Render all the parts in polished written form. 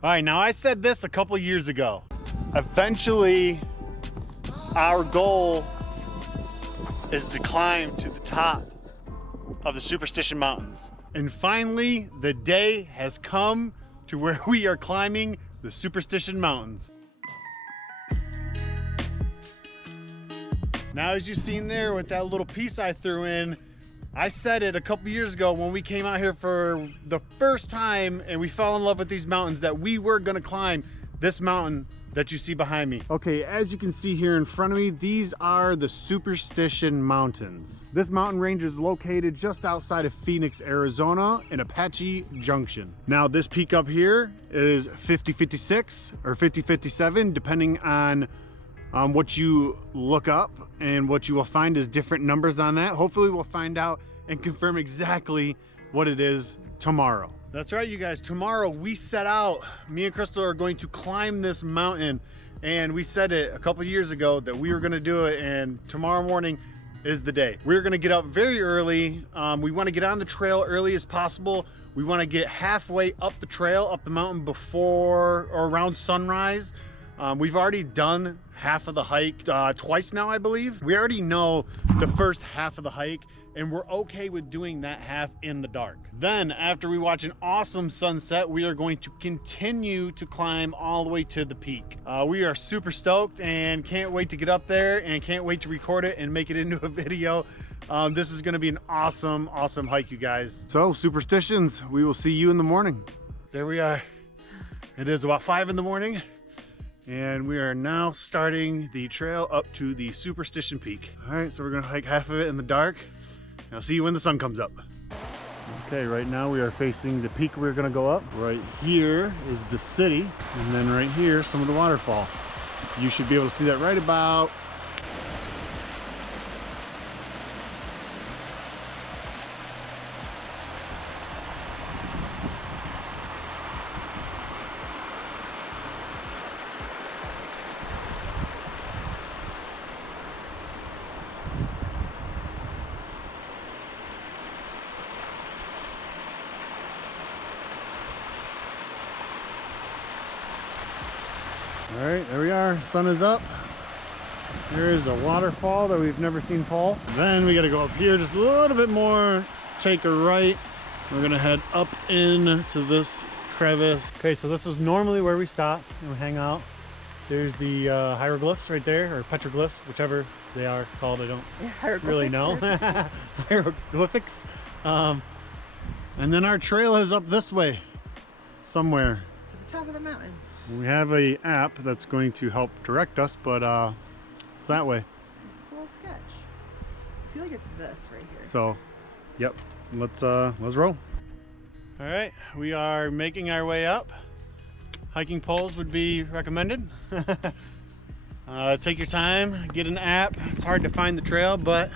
All right, now I said this a couple years ago. Eventually, our goal is to climb to the top of the Superstition Mountains. And finally, the day has come to where we are climbing the Superstition Mountains. Now, as you've seen there with that little piece I threw in, I said it a couple years ago when we came out here for the first time and we fell in love with these mountains that we were gonna climb this mountain that you see behind me. Okay, as you can see here in front of me, these are the Superstition Mountains. This mountain range is located just outside of Phoenix, Arizona in Apache Junction. Now this peak up here is 5056 or 5057, depending on what you look up, and what you will find is different numbers on that. Hopefully we'll find out and confirm exactly what it is tomorrow. That's right, you guys. Tomorrow we set out. Me and Crystal are going to climb this mountain, and we said it a couple years ago that we were going to do it, and tomorrow morning is the day. We're going to get up very early. We want to get on the trail early as possible. We want to get halfway up the trail, up the mountain before or around sunrise. We've already done half of the hike twice now, I believe. We already know the first half of the hike, and we're okay with doing that half in the dark. Then after we watch an awesome sunset, we are going to continue to climb all the way to the peak. We are super stoked and can't wait to get up there and can't wait to record it and make it into a video. This is gonna be an awesome hike, you guys. So Superstitions, we will see you in the morning. There we are. It is about 5 in the morning. And we are now starting the trail up to the Superstition Peak. All right, so we're gonna hike half of it in the dark. I'll see you when the sun comes up. Okay, right now we are facing the peak we're gonna go up. Right here is the city, and then right here, some of the waterfall. You should be able to see that right about All right, there we are, sun is up. There is a waterfall that we've never seen fall. Then we gotta go up here just a little bit more, take a right. We're gonna head up into this crevice. Okay, so this is normally where we stop and we hang out. There's the hieroglyphs right there, or petroglyphs, whichever they are called, I don't really know. Hieroglyphics. And then our trail is up this way, somewhere. To the top of the mountain. We have a app that's going to help direct us, but it's that way. It's a little sketch. I feel like it's this right here. So, yep, let's roll. All right, we are making our way up. Hiking poles would be recommended. Take your time, get an app. It's hard to find the trail, but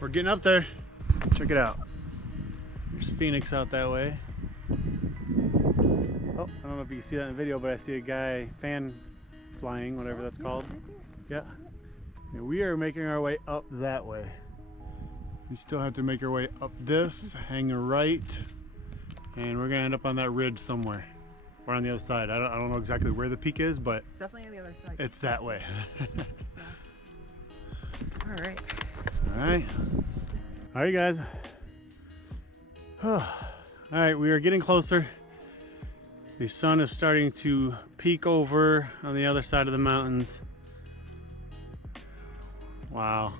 we're getting up there. Check it out. There's Phoenix out that way. Oh, I don't know if you can see that in the video, but I see a guy fan flying, whatever that's called. Yeah. And we are making our way up that way. We still have to make our way up this, hang a right, and we're gonna end up on that ridge somewhere. Or on the other side. I don't know exactly where the peak is, but definitely on the other side. It's that way. All right. All right. All right, guys. All right, we are getting closer. The sun is starting to peek over on the other side of the mountains. Wow.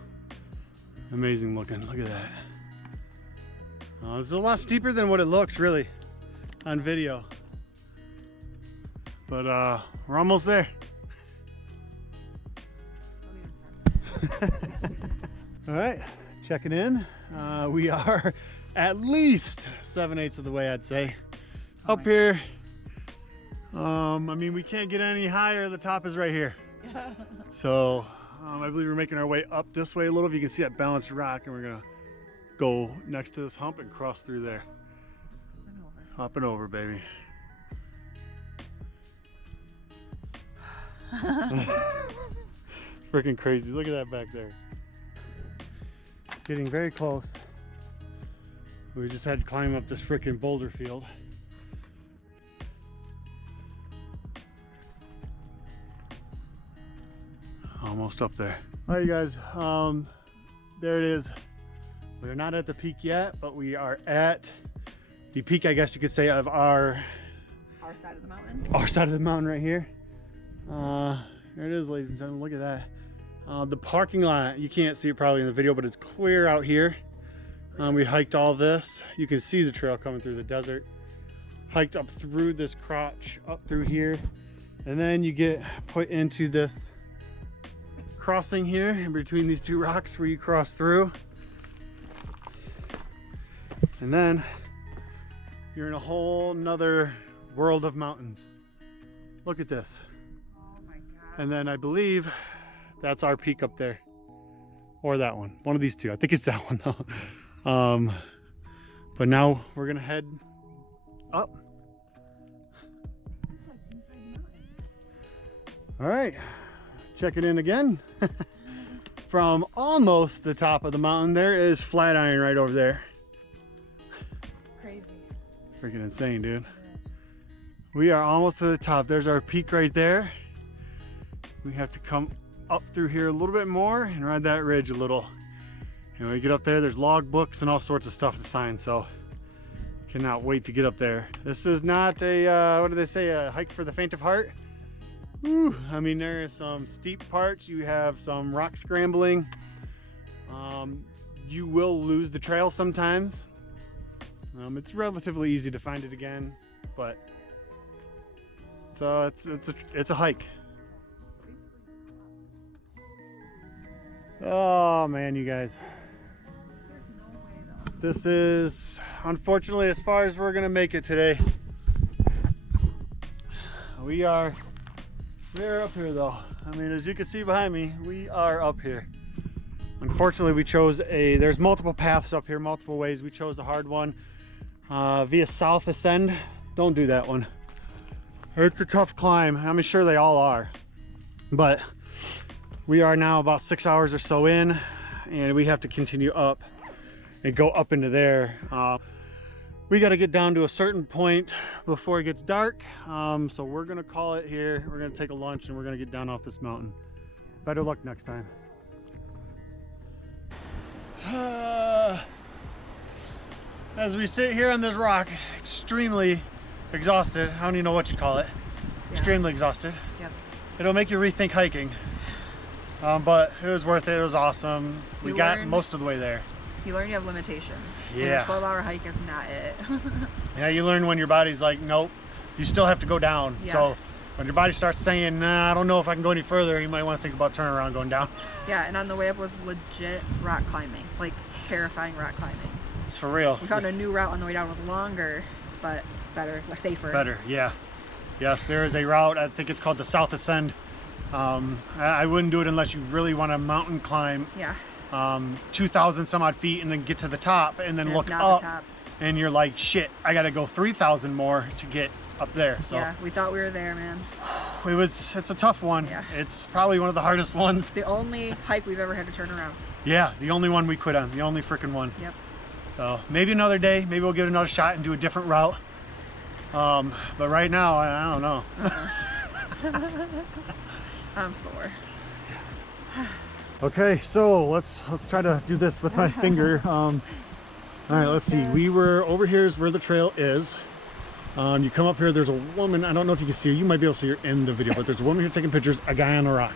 Amazing looking. Look at that. It's a lot steeper than what it looks, really, on video. But we're almost there. All right, checking in. We are at least 7/8 of the way, I'd say. Up here. I mean, we can't get any higher. The top is right here. So I believe we're making our way up this way a little. If you can see that balanced rock, and we're gonna go next to this hump and cross through there. Up and over, baby. Freaking crazy. Look at that back there. Getting very close. We just had to climb up this freaking boulder field. almost up there. All right, you guys, there it is. We're not at the peak yet, but we are at the peak, I guess you could say, of our side of the mountain. Our side of the mountain right here. There it is, ladies and gentlemen. Look at that. The parking lot, you can't see it probably in the video, but it's clear out here. We hiked all this. You can see the trail coming through the desert. Hiked up through this crotch, up through here. And then you get put into this crossing here in between these two rocks where you cross through. And then you're in a whole nother world of mountains. Look at this. Oh my God. And then I believe that's our peak up there. Or that one. One of these two. I think it's that one though. But now we're gonna head up. It's like inside the mountain. All right, check it in again. From almost the top of the mountain, there is Flatiron right over there. Crazy. Freaking insane, dude. We are almost to the top. There's our peak right there. We have to come up through here a little bit more and ride that ridge a little. And when we get up there, there's log books and all sorts of stuff to sign, so cannot wait to get up there. This is not a, what do they say, a hike for the faint of heart. Whew. I mean, there is some steep parts. You have some rock scrambling. You will lose the trail sometimes. It's relatively easy to find it again, but so it's a hike. Oh man, you guys. There's no way though. This is unfortunately as far as we're gonna make it today. We're up here though. I mean, as you can see behind me, we are up here. Unfortunately, we chose there's multiple paths up here, multiple ways. We chose the hard one via South Ascend. Don't do that one. It's a tough climb. I'm sure they all are, but we are now about 6 hours or so in, and we have to continue up and go up into there. We got to get down to a certain point before it gets dark, so we're gonna call it here. We're gonna take a lunch and we're gonna get down off this mountain. Better luck next time. As we sit here on this rock, extremely exhausted. I don't even know what you call it. Yeah. Extremely exhausted. Yep. It'll make you rethink hiking, but it was worth it. It was awesome. We got most of the way there. You learn you have limitations. Yeah. And a 12-hour hike is not it. Yeah, you learn when your body's like, nope, you still have to go down. Yeah. So when your body starts saying, nah, I don't know if I can go any further, you might want to think about turning around and going down. Yeah, and on the way up was legit rock climbing, like terrifying rock climbing. It's for real. We found a new route on the way down. It was longer, but better, safer. Better, yeah. Yes, there is a route. I think it's called the South Ascend. I wouldn't do it unless you really want to mountain climb. Yeah. 2,000 some odd feet and then get to the top and then And look it's not up the top. and you're like, shit, I got to go 3,000 more to get up there. So Yeah, we thought we were there, man. it's a tough one. Yeah. It's probably one of the hardest ones. The only hike we've ever had to turn around. Yeah, the only one we quit on, the only freaking one. Yep. So maybe another day, maybe we'll give it another shot and do a different route. But right now, I don't know. I'm sore. Okay, so let's try to do this with my finger. All right, let's see. We were over here is where the trail is. You come up here, there's a woman. I don't know if you can see her. You might be able to see her in the video, but there's a woman here taking pictures, a guy on a rock.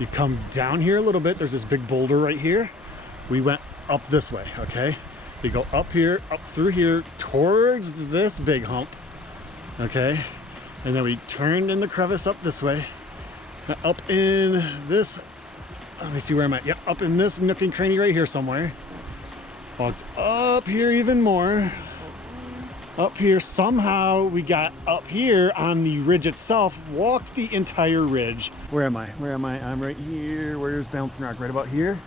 You come down here a little bit, there's this big boulder right here. We went up this way, okay? We go up here, up through here, towards this big hump, okay? And then we turned in the crevice up this way, up in this, let me see where I'm at. Yep, up in this nook and cranny right here somewhere. Walked up here even more. Up here, somehow we got up here on the ridge itself, walked the entire ridge. Where am I? Where am I? I'm right here. Where's Bouncing Rock? Right about here?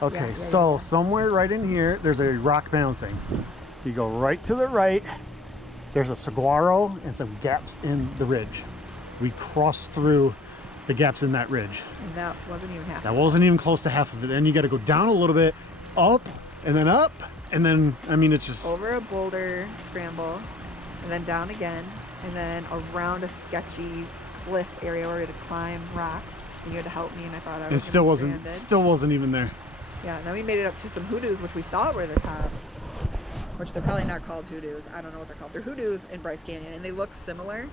Okay, Yeah, so somewhere right in here, there's a rock bouncing. You go right to the right, there's a saguaro and some gaps in the ridge. We crossed through the gaps in that ridge. And that wasn't even half. That wasn't even close to half of it. Then you got to go down a little bit, up, and then, I mean, it's just... Over a boulder scramble, and then down again, and then around a sketchy cliff area where we had to climb rocks, And you had to help me, and I thought I was. And it still stranded. wasn't even there. Yeah. Then we made it up to some hoodoos, which we thought were the top. Which they're probably not called hoodoos. I don't know what they're called. They're hoodoos in Bryce Canyon, and they look similar.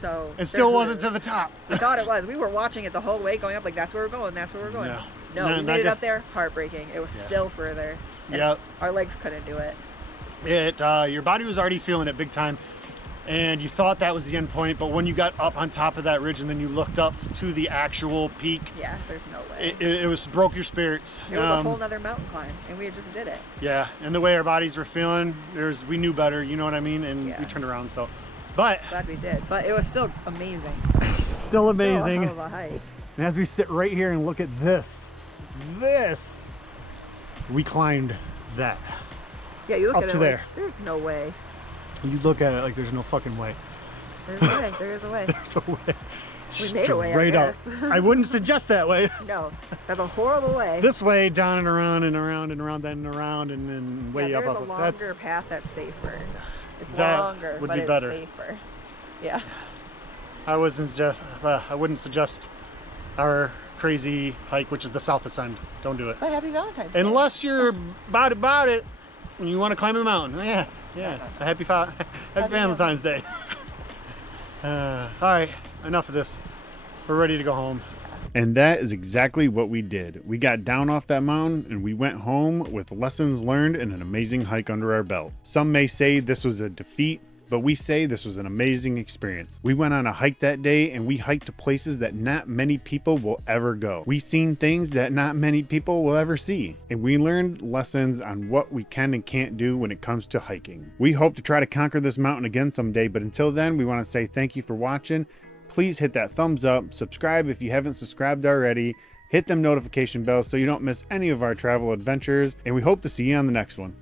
So It still wasn't to the top. We thought it was. We were watching it the whole way, going up like that's where we're going. That's where we're going. No, we not made it good. up there. Heartbreaking. It was still further. And Yep. Our legs couldn't do it. Your body was already feeling it big time, and you thought that was the end point, but when you got up on top of that ridge and then you looked up to the actual peak, Yeah, there's no way. it was broke your spirits. It was a whole nother mountain climb, and we just did it. Yeah, and the way our bodies were feeling, we knew better, you know what I mean, and Yeah. we turned around. So, but Glad we did, but it was still amazing. still amazing. Still a hell of a hike. And as we sit right here and look at this, we climbed that. Yeah, you look Up at it to like, there. there's no way. You look at it like there's no fucking way. There's a way. There is a way. There's a way. We made a way, I Straight up. guess. I wouldn't suggest that way. No, that's a horrible way. This way, down and around and around and around, then around and then way up. There's a Up. longer path that's safer. It's That longer, would but be it's better. safer. Yeah. I wouldn't suggest our crazy hike, which is the South Ascend. Don't do it. But happy Valentine's Day. Unless you're about it and you want to climb a mountain. Yeah. No. A happy Valentine's Day. All right, enough of this. We're ready to go home. And that is exactly what we did. We got down off that mountain and we went home with lessons learned and an amazing hike under our belt. Some may say this was a defeat, but we say this was an amazing experience. We went on a hike that day and we hiked to places that not many people will ever go. We seen things that not many people will ever see. And we learned lessons on what we can and can't do when it comes to hiking. We hope to try to conquer this mountain again someday, but until then, we want to say thank you for watching. Please hit that thumbs up, subscribe if you haven't subscribed already, hit them notification bells so you don't miss any of our travel adventures, and we hope to see you on the next one.